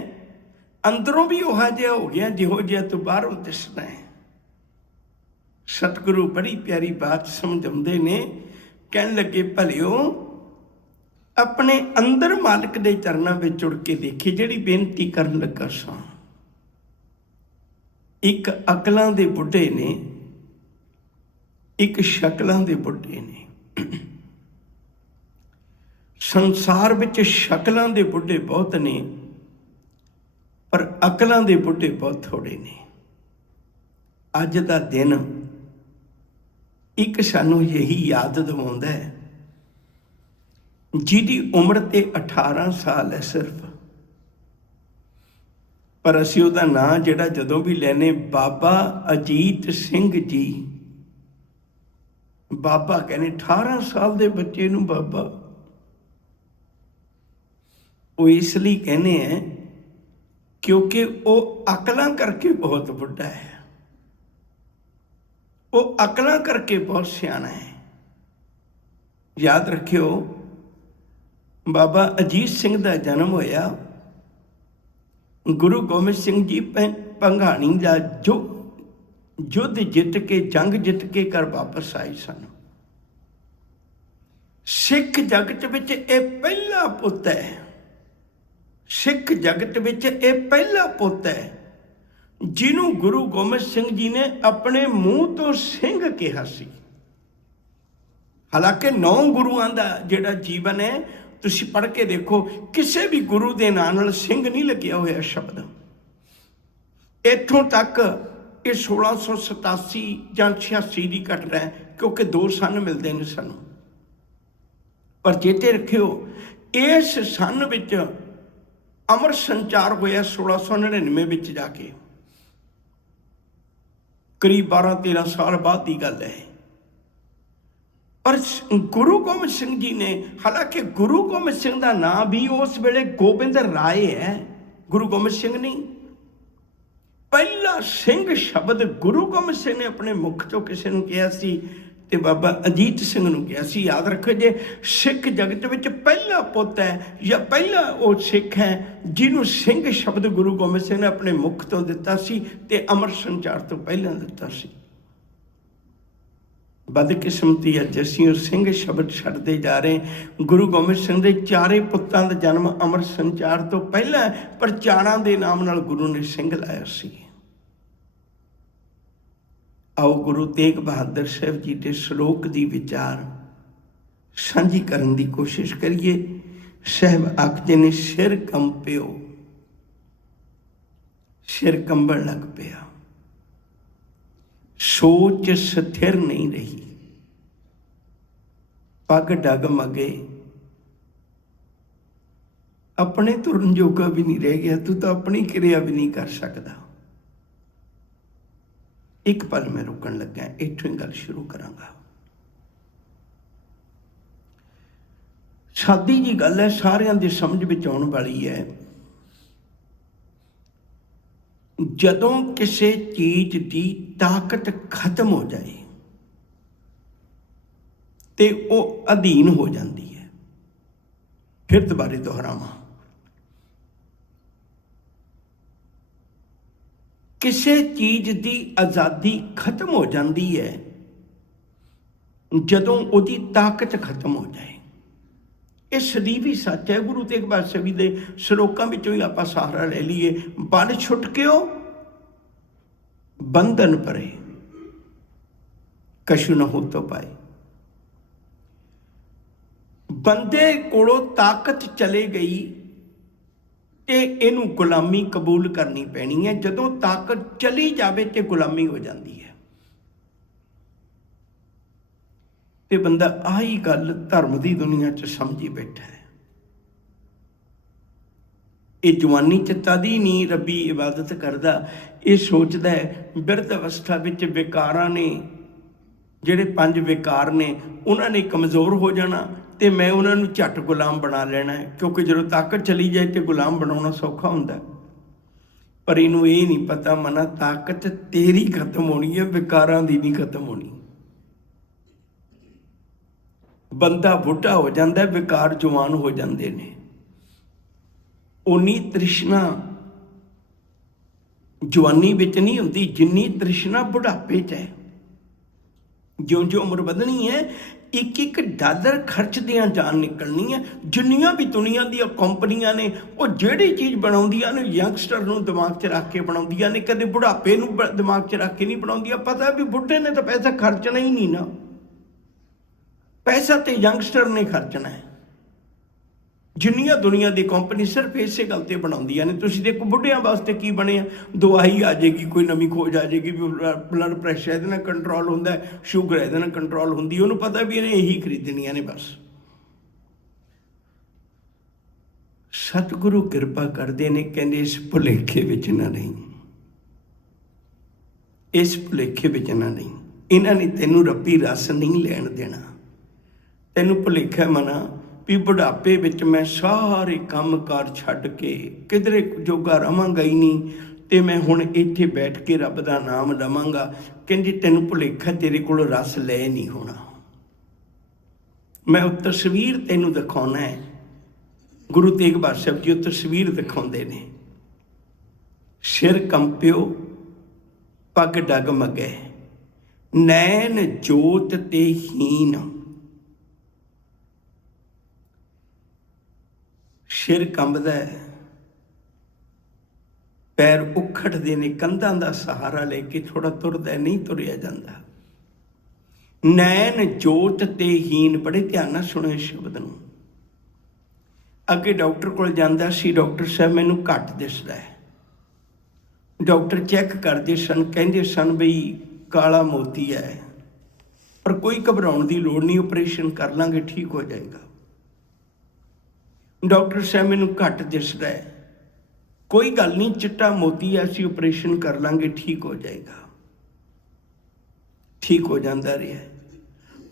ਅੰਦਰੋਂ ਵੀ ਉਹ ਜਿਹਾ ਹੋ ਗਿਆ ਜਿਹੋ ਜਿਹਾ ਤੂੰ ਬਾਹਰੋਂ ਦਿਸਦਾ ਹੈ। ਸਤਿਗੁਰੂ ਬੜੀ ਪਿਆਰੀ ਬਾਤ ਸਮਝਾਉਂਦੇ ਨੇ, ਕਹਿਣ ਲੱਗੇ ਭਲਿਓ ਆਪਣੇ ਅੰਦਰ ਮਾਲਕ ਦੇ ਚਰਨਾਂ ਵਿੱਚ ਜੁੜ ਕੇ ਦੇਖੀ। ਜਿਹੜੀ ਬੇਨਤੀ ਕਰਨ ਲੱਗਾ ਸਾਂ, ਇੱਕ ਅਕਲਾਂ ਦੇ ਬੁੱਢੇ ਨੇ, ਇੱਕ ਸ਼ਕਲਾਂ ਦੇ ਬੁੱਢੇ ਨੇ। ਸੰਸਾਰ ਵਿੱਚ ਸ਼ਕਲਾਂ ਦੇ ਬੁੱਢੇ ਬਹੁਤ ਨੇ, ਪਰ ਅਕਲਾਂ ਦੇ ਬੁੱਢੇ ਬਹੁਤ ਥੋੜੇ ਨੇ। ਅੱਜ ਦਾ ਦਿਨ ਇੱਕ ਸਾਨੂੰ ਇਹੀ ਯਾਦ ਦਿਵਾਉਂਦਾ ਹੈ, ਜਿਹਦੀ ਉਮਰ ਤੇ 18 ਸਾਲ ਹੈ ਸਿਰਫ, ਪਰ ਅਸੀਂ ਉਹਦਾ ਨਾਂ ਜਿਹੜਾ ਜਦੋਂ ਵੀ ਲੈਨੇ, ਬਾਬਾ ਅਜੀਤ ਸਿੰਘ ਜੀ। ਬਾਬਾ ਕਹਿੰਦੇ 18 ਸਾਲ ਦੇ ਬੱਚੇ ਨੂੰ ਬਾਬਾ। ਉਹ ਇਸ ਲਈ ਕਹਿੰਦੇ ਹੈ ਕਿਉਂਕਿ ਉਹ ਅਕਲਾਂ ਕਰਕੇ ਬਹੁਤ ਵੱਡਾ ਹੈ, ਉਹ ਅਕਲਾਂ ਕਰਕੇ ਬਹੁਤ ਸਿਆਣਾ ਹੈ। ਯਾਦ ਰੱਖਿਓ, ਬਾਬਾ ਅਜੀਤ ਸਿੰਘ ਦਾ ਜਨਮ ਹੋਇਆ ਗੁਰੂ ਗੋਬਿੰਦ ਸਿੰਘ ਜੀ ਭੰਗਾਣੀ ਦਾ ਯੁੱਧ ਜਿੱਤ ਕੇ, ਜੰਗ ਜਿੱਤ ਕੇ ਘਰ ਵਾਪਸ ਆਏ ਸਨ। ਸਿੱਖ ਜਗਤ ਵਿੱਚ ਇਹ ਪਹਿਲਾ ਪੁੱਤ ਹੈ, ਸਿੱਖ ਜਗਤ ਵਿੱਚ ਇਹ ਪਹਿਲਾ ਪੁੱਤ ਹੈ ਜਿਹਨੂੰ ਗੁਰੂ ਗੋਬਿੰਦ ਸਿੰਘ ਜੀ ਨੇ ਆਪਣੇ ਮੂੰਹ ਤੋਂ ਸਿੰਘ ਕਿਹਾ ਸੀ। ਹਾਲਾਂਕਿ 9 ਗੁਰੂਆਂ ਦਾ ਜਿਹੜਾ ਜੀਵਨ ਹੈ, ਤੁਸੀਂ ਪੜ੍ਹ ਕੇ ਦੇਖੋ, ਕਿਸੇ ਵੀ ਗੁਰੂ ਦੇ ਨਾਂ ਨਾਲ ਸਿੰਘ ਨਹੀਂ ਲੱਗਿਆ ਹੋਇਆ ਸ਼ਬਦ। ਇੱਥੋਂ ਤੱਕ ਇਹ 1687 ਜਾਂ 86 ਦੀ ਘਟਨਾ ਹੈ, ਕਿਉਂਕਿ 2 ਸੰਨ ਮਿਲਦੇ ਨੇ ਸਾਨੂੰ। ਪਰ ਚੇਤੇ ਰੱਖਿਓ, ਇਸ ਸੰਨ ਵਿੱਚ ਅਮਰ ਸੰਚਾਰ ਹੋਇਆ 1699 ਵਿੱਚ ਜਾ ਕੇ, ਕਰੀਬ 12-13 ਸਾਲ ਬਾਅਦ ਦੀ ਗੱਲ ਹੈ। पर गुरु गोबिंद सिंह जी ने, हालांकि गुरु गोबिंद सिंह का नाम भी उस वेले गोबिंद राय है, गुरु गोबिंद सिंह नहीं। पहला सिंह शब्द गुरु गोबिंद सिंह ने अपने मुख चों किसी ने कहा सी ते बाबा अजीत सिंह ने कहा सी। याद रखो जे सिख जगत विच पहला पुत है या पहला वो सिख है जिन्हों सिंह शब्द गुरु गोबिंद सिंह ने अपने मुख तो दिता सी ते अमर संचार तो पहला दिता सी। बदकिस्मती अज असीं सिंह शब्द छड्डदे जा रहे। गुरु गोबिंद सिंह के चारे पुत्तां दा जन्म अमर संचार तो पहला है, पर चारां दे नाम नाल गुरु ने सिंह लाया सी। आओ गुरु तेग बहादुर साहब जी के श्लोक की विचार साझी करन की कोशिश करिए। साहब आखदे ने सिर कंपिओ, सिर कंबण लग पिया, सोच स्थिर नहीं रही, पग डगमगे, अपने तुरन जोगा भी नहीं रह गया, तू तो अपनी क्रिया भी नहीं कर सकता। एक पल मैं रुकन लगा, इत्थों ही गल शुरू करांगा। सादी जी गल है, सारियां दी समझ विच आउण वाली है। जदों किसी चीज की ताकत खत्म हो जाए तो वो अधीन हो जाती है। फिर दोबारे दोहरावां, किसी चीज की आज़ादी खत्म हो जाती है जदों उसकी ताकत खत्म हो जाए। ये सदी भी सच है। गुरु तेग बहादुर साहब के श्लोकों विचों ही आपां सहारा ले लीए। बल छुटकिओ बंधन परे, कछु न हो तो पाए। बंदे कोलों ताकत चले गई ते इनू गुलामी कबूल करनी पैनी है। जदों ताकत चली जाए तो गुलामी हो जाती है। ते बंदा आही गल धर्म की दुनिया च समझी बैठा है। ये जवानी च तदी नहीं रब्बी इबादत करता, ये सोचता है बिरध अवस्था विच विकारां ने, जिहड़े 5 विकार ने, उन्होंने कमज़ोर हो जाना तो मैं उन्होंने झट गुलाम बना लेना है। क्योंकि जो ताकत चली जाए तो गुलाम बनाना सौखा होंदा। पर इनू ये नहीं पता मना, ताकत तेरी खत्म होनी है, विकारां दी नहीं खत्म होनी। बंदा बुढ़ा हो जाता है, विकार जवान हो जाते हैं। उन्नी तृष्णा जवानी विच नहीं होंदी जिन्नी तृष्णा बुढ़ापे च है। ज्यों ज्यों उम्र बधनी है, एक एक डॉलर खर्चदियां जान निकलनी है। जिन्नियां भी दुनिया दी कंपनियां ने, वो जिहड़ी चीज़ बनाउंदियां ने यंगस्टर नूं दिमाग च रख के बनाउंदियां ने, कदे बुढ़ापे नूं दिमाग च रख के नहीं बनाउंदियां। पता भी बुढ़े ने तो पैसा खर्चना ही नहीं ना, पैसा तो यंगस्टर ने खर्चना है। जिन्नियां दुनिया की कंपनी सिर्फ इसे गल ते बनाउंदियां ने। तुसीं देखो बुढ़ियां वास्ते की बने, दवाई आ जाएगी, कोई नवीं खोज आ जाएगी, ब्लड प्रैशर इहदे नाल कंट्रोल होंदा है, शुगर इहदे नाल कंट्रोल होंदी है। उन्होंने पता भी इन्हें यही खरीदनियां ने बस। सतगुरु किरपा करते ने, कहते इस भुलेखे विच ना नहीं, इस भुलेखे विच ना नहीं। इन्हां ने तैनूं रब्बी रस नहीं लैण देना। तैनूं भुलेखा मना भी बुढ़ापे विच मैं सारे काम कार छड्ड के किधरे जोगा रवांगा ही नहीं, तो मैं हुण इत्थे बैठ के रब दा नाम लवांगा। कहंदी तैनूं भुलेखा, तेरे कोल रस लै नहीं होना। मैं वो तस्वीर तैनूं दिखाउणा है। गुरु तेग बहादुर साहब जी वो तस्वीर दिखाउंदे ने। सिर कंपिओ पग डगमगे, नैन जोत ते हीन। सिर कंबदा है, पैर उखड़ते ने, कंधां दा सहारा लेके थोड़ा तुरदा है, नहीं तुरिया जाता। नैन जोत ते हीन, बड़े ध्यान नाल सुणो इस शब्द नूं। अगे डॉक्टर कोल जांदा सी, डॉक्टर साहब मैनूं घट दिसदा है। डॉक्टर चैक करदे सन, कहंदे सन बई काला मोती है, पर कोई घबराउण दी लोड़ नहीं, ऑपरेशन कर लांगे, ठीक हो जाएगा। डॉक्टर साहब मैनूं घट दिसदा है, कोई गल नहीं, चिट्टा मोती है, असीं ऑपरेशन कर लांगे, ठीक हो जाएगा। ठीक हो जाता रहा।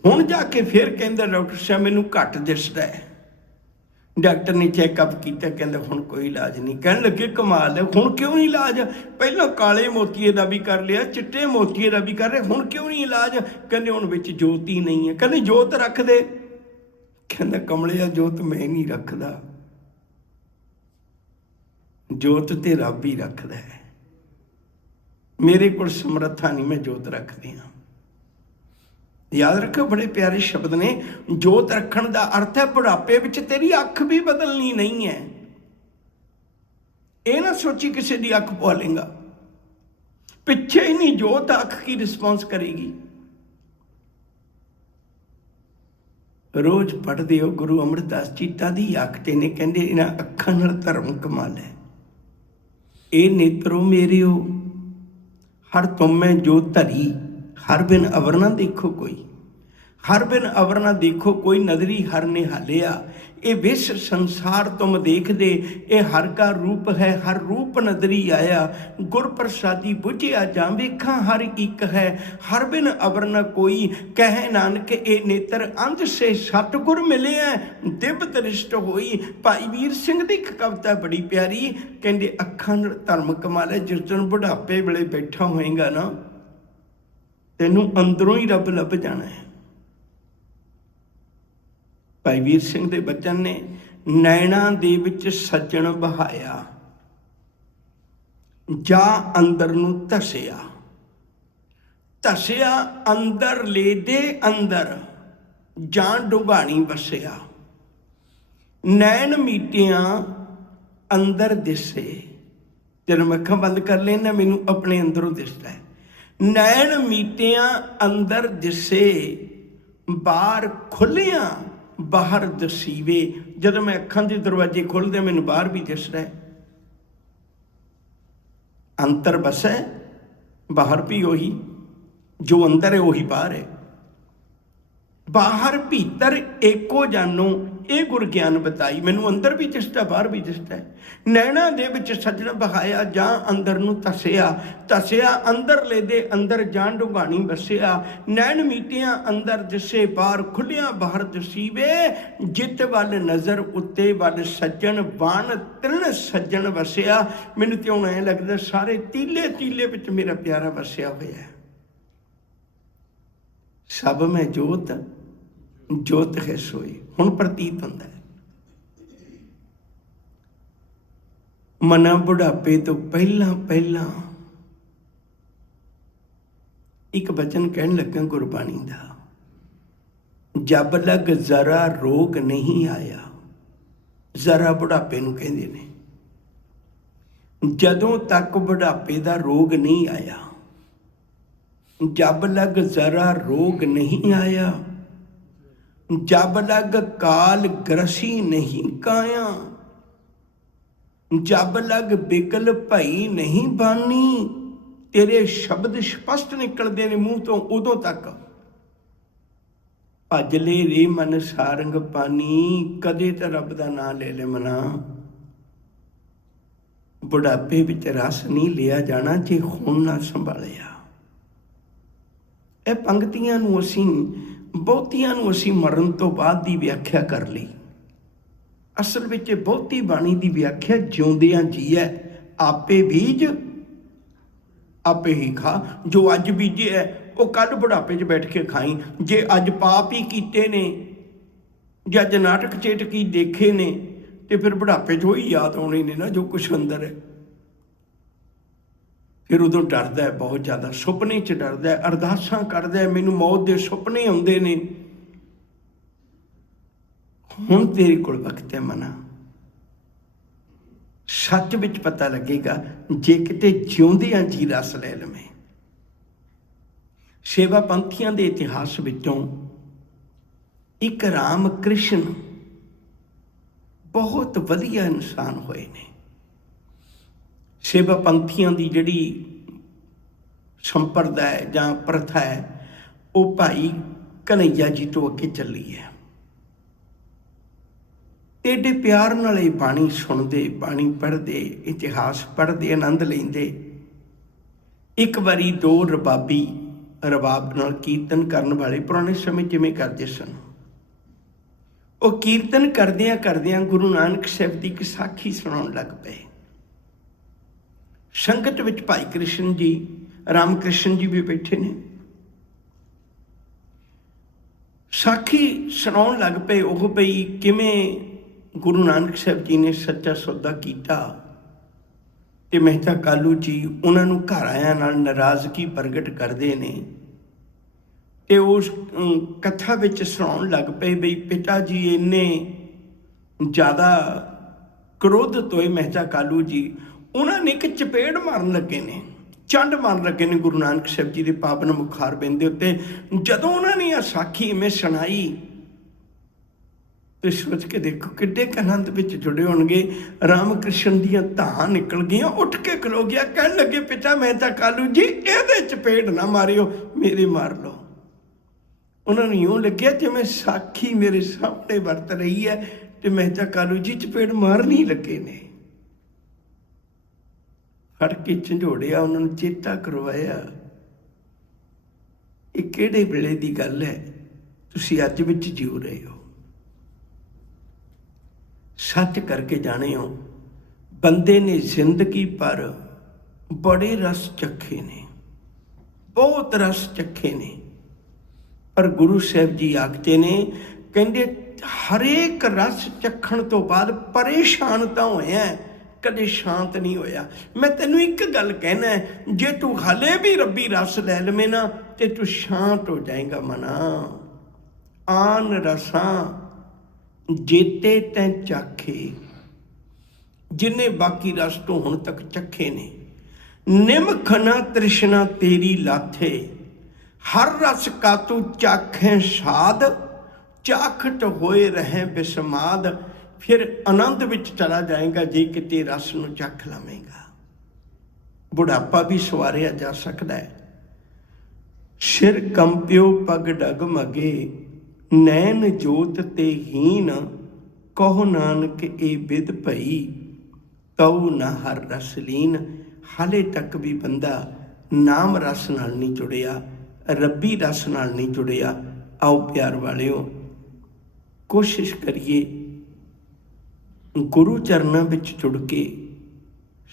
ਹੁਣ ਜਾ ਕੇ ਫਿਰ ਕਹਿੰਦਾ ਡਾਕਟਰ ਸਾਹਿਬ ਮੈਨੂੰ ਘੱਟ ਦਿਸਦਾ ਹੈ। ਡਾਕਟਰ ਨੇ ਚੈੱਕਅਪ ਕੀਤਾ, ਕਹਿੰਦਾ ਹੁਣ ਕੋਈ ਇਲਾਜ ਨਹੀਂ। ਕਹਿਣ ਲੱਗੇ ਕਮਾਲ ਹੈ, ਹੁਣ ਕਿਉਂ ਨਹੀਂ ਇਲਾਜ? ਪਹਿਲਾਂ ਕਾਲੇ ਮੋਤੀਏ ਦਾ ਵੀ ਕਰ ਲਿਆ, ਚਿੱਟੇ ਮੋਤੀਏ ਦਾ ਵੀ ਕਰ ਰਹੇ, ਹੁਣ ਕਿਉਂ ਨਹੀਂ ਇਲਾਜ? ਕਹਿੰਦੇ ਹੁਣ ਵਿੱਚ ਜੋਤ ਹੀ ਨਹੀਂ ਹੈ। ਕਹਿੰਦੇ ਜੋਤ ਰੱਖ ਦੇ। ਕਹਿੰਦਾ ਕਮਲਿਆ ਜੋਤ ਮੈਂ ਨਹੀਂ ਰੱਖਦਾ, ਜੋਤ ਤੇ ਰੱਬ ਹੀ ਰੱਖਦਾ ਹੈ। ਮੇਰੇ ਕੋਲ ਸਮਰੱਥਾ ਨਹੀਂ, ਮੈਂ ਜੋਤ ਰੱਖਦੀ ਹਾਂ। ਯਾਦ ਰੱਖੋ, ਬੜੇ ਪਿਆਰੇ ਸ਼ਬਦ ਨੇ। ਜੋਤ ਰੱਖਣ ਦਾ ਅਰਥ ਹੈ ਬੁਢਾਪੇ ਵਿੱਚ ਤੇਰੀ ਅੱਖ ਵੀ ਬਦਲਣੀ ਨਹੀਂ ਹੈ। ਇਹ ਨਾ ਸੋਚੀ ਕਿਸੇ ਦੀ ਅੱਖ ਪਵਾ ਲੇਗਾ, ਪਿੱਛੇ ਹੀ ਨਹੀਂ ਜੋਤ ਅੱਖ ਕੀ ਰਿਸਪੌਂਸ ਕਰੇਗੀ। ਰੋਜ਼ ਪੜ੍ਹਦੇ ਹੋ ਗੁਰੂ ਅਮਰਦਾਸ ਜੀ ਦੀ ਆਖਦੇ ਨੇ, ਕਹਿੰਦੇ ਇਹਨਾਂ ਅੱਖਾਂ ਨਾਲ ਧਰਮ ਕਮਾਲ ਹੈ। ਇਹ ਨੇਤਰੋ ਮੇਰਿਓ ਹਰ ਤੁਮੈ ਜੋ ਧਰੀ, ਹਰ ਬਿਨ ਅਵਰ ਨਾ ਦੇਖੋ ਕੋਈ, ਹਰ ਬਿਨ ਅਵਰ ਨਾ ਦੇਖੋ ਕੋਈ, ਨਦਰੀ ਹਰ ਨਿਹਾਲਿਆ। ਇਹ ਵਿਸ਼ ਸੰਸਾਰ ਤੁਮ ਦੇਖਦੇ, ਇਹ ਹਰ ਕਾ ਰੂਪ ਹੈ, ਹਰ ਰੂਪ ਨਦਰੀ ਆਇਆ। ਗੁਰ ਪ੍ਰਸਾਦੀ ਬੁਝਿਆ ਜਾਂ ਵੇਖਾਂ ਹਰ ਇੱਕ ਹੈ, ਹਰ ਬਿਨ ਅਵਰ ਨਾ ਕੋਈ। ਕਹੇ ਨਾਨਕ ਇਹ ਨੇਤਰ ਅੰਧ ਸੇ ਸਤਿਗੁਰ ਮਿਲਿਆ, ਦਿਵ ਦ੍ਰਿਸ਼ਟ ਹੋਈ। ਭਾਈ ਵੀਰ ਸਿੰਘ ਦੀ ਇੱਕ ਕਵਿਤਾ ਬੜੀ ਪਿਆਰੀ, ਕਹਿੰਦੇ ਅੱਖਾਂ ਨਾਲ ਧਰਮ ਕਮਾਲ ਹੈ। ਜਿਸ ਦਿਨ ਬੁਢਾਪੇ ਵੇਲੇ ਬੈਠਾ ਹੋਏਗਾ ਨਾ, ਤੈਨੂੰ ਅੰਦਰੋਂ ਹੀ ਰੱਬ ਲੱਭ ਜਾਣਾ ਹੈ। ਭਾਈ ਵੀਰ ਸਿੰਘ ਦੇ ਬਚਨ ਨੇ, ਨੈਣਾਂ ਦੇ ਵਿੱਚ ਸੱਜਣ ਬਹਾਇਆ, ਜਾ ਅੰਦਰ ਨੂੰ ਧਸਿਆ। ਧਸਿਆ ਅੰਦਰ ਲੈ ਦੇ ਅੰਦਰ, ਜਾਂ ਡੁਗਾਣੀ ਵਸਿਆ। ਨੈਣ ਮੀਟਿਆਂ ਅੰਦਰ ਦਿਸੇ। ਜਦੋਂ ਮੈਂ ਅੱਖਾਂ ਬੰਦ ਕਰ ਲੈਣਾ, ਮੈਨੂੰ ਆਪਣੇ ਅੰਦਰੋਂ ਦਿਸਦਾ ਹੈ। ਨੈਣ ਮੀਟਿਆਂ ਅੰਦਰ ਦਿਸੇ, ਬਾਹਰ ਖੁੱਲਿਆਂ ਬਾਹਰ ਦਸੀਵੇ। ਜਦੋਂ ਮੈਂ ਅੱਖਾਂ ਦੇ ਦਰਵਾਜ਼ੇ ਖੋਲ੍ਹਦੇ, ਮੈਨੂੰ ਬਾਹਰ ਵੀ ਦਿਸਦਾ ਹੈ। ਅੰਤਰ ਬਸੈ ਬਾਹਰ ਵੀ ਉਹੀ, ਜੋ ਅੰਦਰ ਹੈ ਉਹੀ ਬਾਹਰ ਹੈ। ਬਾਹਰ ਭੀਤਰ ਏਕੋ ਜਾਨੋ, ਇਹ ਗੁਰ ਗਿਆਨ ਬਤਾਈ। ਮੈਨੂੰ ਅੰਦਰ ਵੀ ਦਿਸਦਾ, ਬਾਹਰ ਵੀ ਦਿਸਦਾ ਹੈ। ਨੈਣਾਂ ਦੇ ਵਿੱਚ ਸੱਜਣ ਬਹਾਇਆ, ਜਾਂ ਅੰਦਰ ਨੂੰ ਧਸਿਆ। ਧਸਿਆ ਅੰਦਰ ਲੈ ਦੇ ਅੰਦਰ, ਜਾਂ ਡੁਗਾਣੀ ਵਸਿਆ। ਨੈਣ ਮੀਟਿਆਂ ਅੰਦਰ ਦਿਸੇ, ਬਾਹਰ ਖੁੱਲਿਆਂ ਬਾਹਰ ਦਸੀਵੇ। ਜਿੱਤ ਵੱਲ ਨਜ਼ਰ ਉੱਤੇ ਵੱਲ ਸੱਜਣ, ਬਣ ਤਿੰਨ ਸੱਜਣ ਵਸਿਆ। ਮੈਨੂੰ ਤੇ ਹੁਣ ਐਂ ਲੱਗਦਾ ਸਾਰੇ ਤੀਲੇ ਤੀਲੇ ਵਿੱਚ ਮੇਰਾ ਪਿਆਰਾ ਵਸਿਆ ਹੋਇਆ ਹੈ। ਸਭ ਮੈਂ ਜੋਤ ਜੋਤ ਹੈ ਸੋਈ, ਹੁਣ ਪ੍ਰਤੀਤ ਹੁੰਦਾ ਹੈ। ਮਨਾ ਬੁਢਾਪੇ ਤੋਂ ਪਹਿਲਾਂ ਪਹਿਲਾਂ ਇੱਕ ਬਚਨ ਕਹਿਣ ਲੱਗਾ ਗੁਰਬਾਣੀ ਦਾ, ਜਬ ਲਗ ਜ਼ਰਾ ਰੋਗ ਨਹੀਂ ਆਇਆ। ਜ਼ਰਾ ਬੁਢਾਪੇ ਨੂੰ ਕਹਿੰਦੇ ਨੇ। ਜਦੋਂ ਤੱਕ ਬੁਢਾਪੇ ਦਾ ਰੋਗ ਨਹੀਂ ਆਇਆ, ਜਬ ਲਗ ਜ਼ਰਾ ਰੋਗ ਨਹੀਂ ਆਇਆ, ਜਬ ਲਗ ਕਾਲ ਗ੍ਰਸੀ ਨਹੀਂ ਕਾਇਆ, ਜਬ ਲਗ ਬਿਕਲ ਭਈ ਨਹੀਂ ਬਾਨੀ। ਤੇਰੇ ਸ਼ਬਦ ਸਪਸ਼ਟ ਨਿਕਲਦੇ ਨੇ ਮੂੰਹ ਤੋਂ, ਉਦੋਂ ਤੱਕ ਭੱਜ ਲੈ ਰੇ ਮਨ ਸਾਰੰਗ ਪਾਨੀ। ਕਦੇ ਤਾਂ ਰੱਬ ਦਾ ਨਾਂ ਲੈ ਲੈ ਮਨਾ। ਬੁਢਾਪੇ ਵਿੱਚ ਰਸ ਨਹੀਂ ਲਿਆ ਜਾਣਾ ਜੇ ਹੁਣ ਨਾ ਸੰਭਾਲਿਆ। ਇਹ ਪੰਕਤੀਆਂ ਨੂੰ ਅਸੀਂ ਬਹੁਤੀਆਂ ਨੂੰ ਅਸੀਂ ਮਰਨ ਤੋਂ ਬਾਅਦ ਦੀ ਵਿਆਖਿਆ ਕਰ ਲਈ। ਅਸਲ ਵਿੱਚ ਬਹੁਤੀ ਬਾਣੀ ਦੀ ਵਿਆਖਿਆ ਜਿਉਂਦਿਆਂ ਜੀ ਹੈ। ਆਪੇ ਬੀਜ ਆਪੇ ਹੀ ਖਾ। ਜੋ ਅੱਜ ਬੀਜਿਆ ਉਹ ਕੱਲ੍ਹ ਬੁਢਾਪੇ 'ਚ ਬੈਠ ਕੇ ਖਾਈ। ਜੇ ਅੱਜ ਪਾਪ ਹੀ ਕੀਤੇ ਨੇ, ਜੇ ਅੱਜ ਨਾਟਕ ਚੇਟਕੀ ਦੇਖੇ ਨੇ, ਤੇ ਫਿਰ ਬੁਢਾਪੇ 'ਚ ਉਹੀ ਯਾਦ ਆਉਣੇ ਨੇ ਨਾ ਜੋ ਕੁਛ ਅੰਦਰ ਹੈ। ਫਿਰ ਉਦੋਂ ਡਰਦਾ ਹੈ, ਬਹੁਤ ਜ਼ਿਆਦਾ ਸੁਪਨੇ 'ਚ ਡਰਦਾ ਹੈ, ਅਰਦਾਸਾਂ ਕਰਦਾ ਹੈ, ਮੈਨੂੰ ਮੌਤ ਦੇ ਸੁਪਨੇ ਆਉਂਦੇ ਨੇ। ਹੁਣ ਤੇਰੇ ਕੋਲ ਵਕਤ ਹੈ ਮਨਾ। ਸੱਚ ਵਿੱਚ ਪਤਾ ਲੱਗੇਗਾ ਜੇ ਕਿਤੇ ਜਿਉਂਦਿਆਂ ਜੀ ਰਸ ਲੈ ਲਵੇਂ। ਸੇਵਾ ਪੰਥੀਆਂ ਦੇ ਇਤਿਹਾਸ ਵਿੱਚੋਂ ਇੱਕ ਰਾਮ ਕ੍ਰਿਸ਼ਨ ਬਹੁਤ ਵਧੀਆ ਇਨਸਾਨ ਹੋਏ ਨੇ। ਸੇਵਾ ਪੰਥੀਆਂ ਦੀ ਜਿਹੜੀ ਸੰਪਰਦਾ ਜਾਂ ਪ੍ਰਥਾ ਹੈ, ਉਹ ਭਾਈ ਕਨ੍ਹਈਆ ਜੀ ਤੋਂ ਅੱਗੇ ਚੱਲੀ ਹੈ। ਏਡੇ ਪਿਆਰ ਨਾਲ ਇਹ ਬਾਣੀ ਸੁਣਦੇ, ਬਾਣੀ ਪੜ੍ਹਦੇ, ਇਤਿਹਾਸ ਪੜ੍ਹਦੇ, ਆਨੰਦ ਲੈਂਦੇ। ਇੱਕ ਵਾਰੀ ਦੋ ਰਬਾਬੀ ਰਬਾਬ ਨਾਲ ਕੀਰਤਨ ਕਰਨ ਵਾਲੇ ਪੁਰਾਣੇ ਸਮੇਂ ਜਿਵੇਂ ਕਰਦੇ ਸਨ। ਉਹ ਕੀਰਤਨ ਕਰਦਿਆਂ ਕਰਦਿਆਂ ਗੁਰੂ ਨਾਨਕ ਸਾਹਿਬ ਦੀ ਇੱਕ ਸਾਖੀ ਸੁਣਾਉਣ ਲੱਗ ਪਏ। ਸੰਗਤ ਵਿੱਚ ਭਾਈ ਕ੍ਰਿਸ਼ਨ ਜੀ, ਰਾਮ ਕ੍ਰਿਸ਼ਨ ਜੀ ਵੀ ਬੈਠੇ ਨੇ। ਸਾਖੀ ਸੁਣਾਉਣ ਲੱਗ ਪਏ ਉਹ ਬਈ ਕਿਵੇਂ ਗੁਰੂ ਨਾਨਕ ਸਾਹਿਬ ਜੀ ਨੇ ਸੱਚਾ ਸੌਦਾ ਕੀਤਾ ਤੇ ਮਹਿਤਾ ਕਾਲੂ ਜੀ ਉਹਨਾਂ ਨੂੰ ਘਰ ਆਇਆਂ ਨਾਲ ਨਾਰਾਜ਼ਗੀ ਪ੍ਰਗਟ ਕਰਦੇ ਨੇ ਤੇ ਉਸ ਕਥਾ ਵਿੱਚ ਸੁਣਾਉਣ ਲੱਗ ਪਏ ਬਈ ਪਿਤਾ ਜੀ ਇੰਨੇ ਜ਼ਿਆਦਾ ਕ੍ਰੋਧਿਤ ਹੋਏ ਮਹਿਤਾ ਕਾਲੂ ਜੀ, ਉਹਨਾਂ ਨੇ ਇੱਕ ਚਪੇੜ ਮਾਰਨ ਲੱਗੇ ਨੇ, ਚੰਡ ਮਾਰਨ ਲੱਗੇ ਨੇ ਗੁਰੂ ਨਾਨਕ ਸਾਹਿਬ ਜੀ ਦੇ ਪਾਵਨ ਮੁਖਾਰ ਬਿੰਦ ਦੇ ਉੱਤੇ। ਜਦੋਂ ਉਹਨਾਂ ਨੇ ਇਹ ਸਾਖੀ ਇਵੇਂ ਸੁਣਾਈ ਤੇ ਸੋਚ ਕੇ ਦੇਖੋ ਕਿੱਡੇ ਆਨੰਦ ਵਿੱਚ ਜੁੜੇ ਹੋਣਗੇ। ਰਾਮ ਕ੍ਰਿਸ਼ਨ ਦੀਆਂ ਧਾਂ ਨਿਕਲ ਗਈਆਂ, ਉੱਠ ਕੇ ਖਲੋ ਗਿਆ, ਕਹਿਣ ਲੱਗੇ ਪਿਤਾ ਮਹਿਤਾ ਕਾਲੂ ਜੀ ਇਹਦੇ ਚਪੇੜ ਨਾ ਮਾਰਿਓ, ਮੇਰੇ ਮਾਰ ਲਓ। ਉਹਨਾਂ ਨੂੰ ਇਉਂ ਲੱਗਿਆ ਜਿਵੇਂ ਸਾਖੀ ਮੇਰੇ ਸਾਹਮਣੇ ਵਰਤ ਰਹੀ ਹੈ ਤੇ ਮਹਿਤਾ ਕਾਲੂ ਜੀ ਚਪੇੜ ਮਾਰਨੀ ਲੱਗੇ ਨੇ। ਫੜ ਕੇ ਝੰਜੋੜਿਆ, ਉਹਨਾਂ ਨੂੰ ਚੇਤਾ ਕਰਵਾਇਆ ਇਹ ਕਿਹੜੇ ਵੇਲੇ ਦੀ ਗੱਲ ਹੈ, ਤੁਸੀਂ ਅੱਜ ਵਿੱਚ ਜਿਉ ਰਹੇ ਹੋ। ਸੱਚ ਕਰਕੇ ਜਾਣੇ ਹੋ ਬੰਦੇ ਨੇ ਜ਼ਿੰਦਗੀ ਪਰ ਬੜੇ ਰਸ ਚੱਖੇ ਨੇ, ਬਹੁਤ ਰਸ ਚੱਖੇ ਨੇ, ਪਰ ਗੁਰੂ ਸਾਹਿਬ ਜੀ ਆਖਦੇ ਨੇ, ਕਹਿੰਦੇ ਹਰੇਕ ਰਸ ਚੱਖਣ ਤੋਂ ਬਾਅਦ ਪਰੇਸ਼ਾਨ ਤਾਂ ਹੋਇਆ, ਕਦੇ ਸ਼ਾਂਤ ਨਹੀਂ ਹੋਇਆ। ਮੈਂ ਤੈਨੂੰ ਇੱਕ ਗੱਲ ਕਹਿਣਾ, ਜੇ ਤੂੰ ਹਲੇ ਵੀ ਰੱਬੀ ਰਸ ਲੈ ਲਵੇਂ ਨਾ ਤੇ ਤੂੰ ਸ਼ਾਂਤ ਹੋ ਜਾਏਗਾ ਮਨਾ। ਆਨ ਰਸਾਂ ਜੇਤੇ ਤੈਂ ਚਾਖੇ, ਜਿੰਨੇ ਬਾਕੀ ਰਸ ਤੋਂ ਹੁਣ ਤੱਕ ਚੱਖੇ ਨੇ। ਨਿਮਖ ਨਾ ਤ੍ਰਿਸ਼ਨਾ ਤੇਰੀ ਲਾਥੇ, ਹਰ ਰਸ ਕਾ ਤੂੰ ਚਾਖੇ ਸਾਧ, ਚਾਖਟ ਹੋਏ ਰਹੇ ਬਿਸਮਾਦ। ਫਿਰ ਆਨੰਦ ਵਿੱਚ ਚਲਾ ਜਾਏਗਾ ਜੇ ਕਿਤੇ ਰਸ ਨੂੰ ਚੱਖ ਲਵੇਂਗਾ। ਬੁਢਾਪਾ ਵੀ ਸਵਾਰਿਆ ਜਾ ਸਕਦਾ ਹੈ। ਸਿਰ ਕੰਪਿਓ ਪਗ ਡਗਮਗੇ, ਨੈਣ ਜੋਤ ਤੇ ਹੀਨ, ਕਹੋ ਨਾਨਕ ਇਹ ਬਿਦ ਭਈ, ਤਉ ਨਾ ਹਰ ਰਸ ਲੀਨ। ਹਾਲੇ ਤੱਕ ਵੀ ਬੰਦਾ ਨਾਮ ਰਸ ਨਾਲ ਨਹੀਂ ਜੁੜਿਆ, ਰੱਬੀ ਰਸ ਨਾਲ ਨਹੀਂ ਜੁੜਿਆ। ਆਓ ਪਿਆਰ ਵਾਲਿਓ, ਕੋਸ਼ਿਸ਼ ਕਰੀਏ ਗੁਰੂ ਚਰਨਾਂ ਵਿੱਚ ਜੁੜ ਕੇ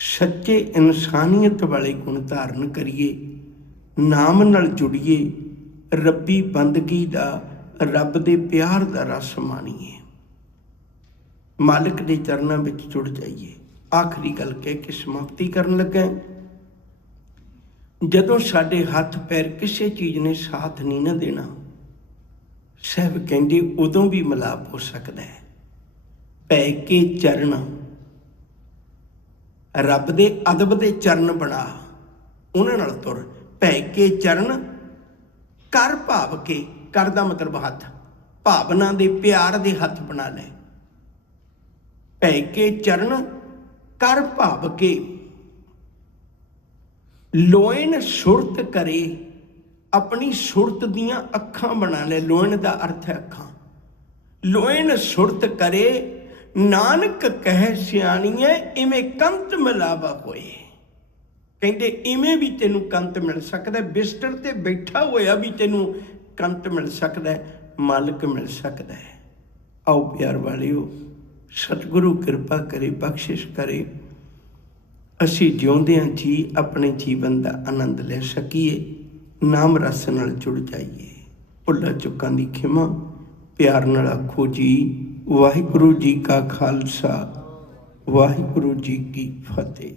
ਸੱਚੇ ਇਨਸਾਨੀਅਤ ਵਾਲੇ ਗੁਣ ਧਾਰਨ ਕਰੀਏ, ਨਾਮ ਨਾਲ ਜੁੜੀਏ, ਰੱਬੀ ਬੰਦਗੀ ਦਾ, ਰੱਬ ਦੇ ਪਿਆਰ ਦਾ ਰਸ ਮਾਣੀਏ, ਮਾਲਕ ਦੇ ਚਰਨਾਂ ਵਿੱਚ ਜੁੜ ਜਾਈਏ। ਆਖਰੀ ਗੱਲ ਕਹਿ ਕੇ ਸਮਾਪਤੀ ਕਰਨ ਲੱਗਾ, ਜਦੋਂ ਸਾਡੇ ਹੱਥ ਪੈਰ ਕਿਸੇ ਚੀਜ਼ ਨੇ ਸਾਥ ਨਹੀਂ ਨਾ ਦੇਣਾ, ਸਾਹਿਬ ਕਹਿੰਦੇ ਉਦੋਂ ਵੀ ਮਿਲਾਪ ਹੋ ਸਕਦਾ ਹੈ। ਪੈ ਕੇ ਚਰਨ, ਰੱਬ ਦੇ ਅਦਬ ਦੇ ਚਰਨ ਬਣਾ, ਉਹਨਾਂ ਨਾਲ ਤੁਰ। ਪੈ ਕੇ ਚਰਨ, ਕਰ ਭਾਵ ਕੇ, ਕਰ ਦਾ ਮਤਲਬ ਹੱਥ, ਭਾਵਨਾ ਦੇ ਪਿਆਰ ਦੇ ਹੱਥ ਬਣਾ ਲੈ। ਪੈ ਕੇ ਚਰਨ, ਕਰ ਭਾਵ ਕੇ, ਲੋਇਨ ਸੁਰਤ ਕਰੇ, ਆਪਣੀ ਸੁਰਤ ਦੀਆਂ ਅੱਖਾਂ ਬਣਾ ਲੈ। ਲੋਇਨ ਦਾ ਅਰਥ ਹੈ ਅੱਖਾਂ। ਲੋਇਨ ਸੁਰਤ ਕਰੇ, ਨਾਨਕ ਕਹਿ ਸਿਆਣੀਏ, ਇਵੇਂ ਕੰਤ ਮਿਲਾਵਾ ਹੋਏ। ਕਹਿੰਦੇ ਇਵੇਂ ਵੀ ਤੈਨੂੰ ਕੰਤ ਮਿਲ ਸਕਦਾ, ਬਿਸਤਰ ਤੇ ਬੈਠਾ ਹੋਇਆ ਵੀ ਤੈਨੂੰ ਕੰਤ ਮਿਲ ਸਕਦਾ, ਮਾਲਕ ਮਿਲ ਸਕਦਾ ਹੈ। ਆਓ ਪਿਆਰ ਵਾਲਿਓ, ਸਤਿਗੁਰੂ ਕਿਰਪਾ ਕਰੇ, ਬਖਸ਼ਿਸ਼ ਕਰੇ, ਅਸੀਂ ਜਿਉਂਦਿਆਂ ਜੀ ਆਪਣੇ ਜੀਵਨ ਦਾ ਆਨੰਦ ਲੈ ਸਕੀਏ, ਨਾਮ ਰਸ ਨਾਲ ਜੁੜ ਜਾਈਏ। ਭੁੱਲਾਂ ਚੁੱਕਾਂ ਦੀ ਖਿਮਾ, ਪਿਆਰ ਨਾਲ ਆਖੋ ਜੀ ਵਾਹਿਗੁਰੂ ਜੀ ਕਾ ਖਾਲਸਾ, ਵਾਹਿਗੁਰੂ ਜੀ ਕੀ ਫਤਿਹ।